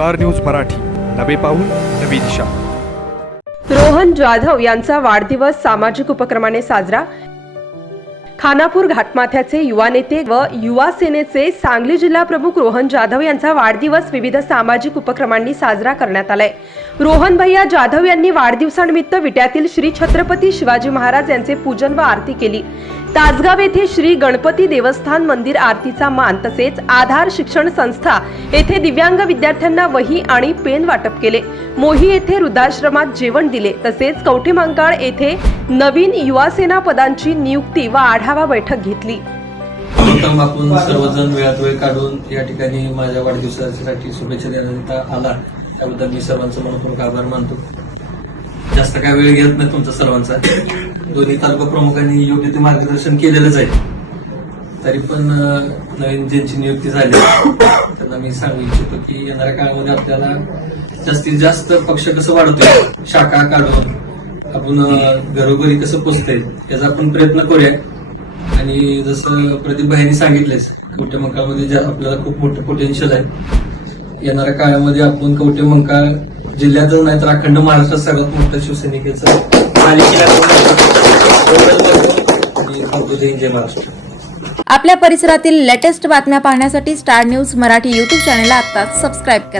Star news Marathi. नवे पाऊल नवी दिशा. रोहन जाधव यांचा वाढदिवस सामाजिक उपक्रमाने साजरा. खानापूर घाटमाथ्याचे युवा नेते व युवा सेनेचे सांगली जिल्हा प्रमुख रोहन जाधव यांचा वाढदिवस विविध सामाजिक उपक्रमांनी साजरा करण्यात आलाय. रोहन भैया जाधव यांनी वाढदिवसानिमित्त विट्यातील श्री छत्रपती शिवाजी महाराज यांचे पूजन व आरती केली. तासगाव येथे श्री गणपती देवस्थान मंदिर आरतीचा मान तसेच आधार शिक्षण संस्था येथे दिव्यांग विद्यार्थ्यांना वही आणि पेन वाटप केले. मोही येथे वृद्धाश्रमात जेवण दिले. तसेच कवठेमंकाळ येथे नवीन युवा सेना पदांची नियुक्ती व आढावा बैठक घेतली. प्रथम आपण सर्वजण वेळात वेळ काढून या ठिकाणी माझ्या वाढदिवसासाठी शुभेच्छा देण्याकरिता आला. त्याबद्दल मी सर्वांचं मनपूर्वक आभार मानतो. जास्त काय वेळ घेत नाही तुमचा सर्वांचा. दोन्ही तालुका प्रमुखांनी योग्य ते मार्गदर्शन केलेलंच आहे. तरी पण नवीन ज्यांची नियुक्ती झाली त्यांना मी सांगू इच्छितो की येणाऱ्या काळामध्ये आपल्याला जास्तीत जास्त पक्ष कसं वाढवतोय शाखा काढून आपण घरोघरी कसं पोचतंय याचा आपण प्रयत्न करूया. आणि जसं प्रदीप भाईंनी सांगितलंच कवटेमंकाळमध्ये ज्या आपल्याला खूप मोठं पोटेन्शियल आहे येणाऱ्या काळामध्ये आपण कवटे मंकाळ नाही तर अखंड महाराष्ट्रात सगळ्यात मोठं शिवसैनिकेचं जय महाराष्ट्र आपल्या परिसरातील लेटेस्ट बातम्या पाहण्यासाठी स्टार न्यूज मराठी युट्यूब चॅनलला आता सबस्क्राईब करा.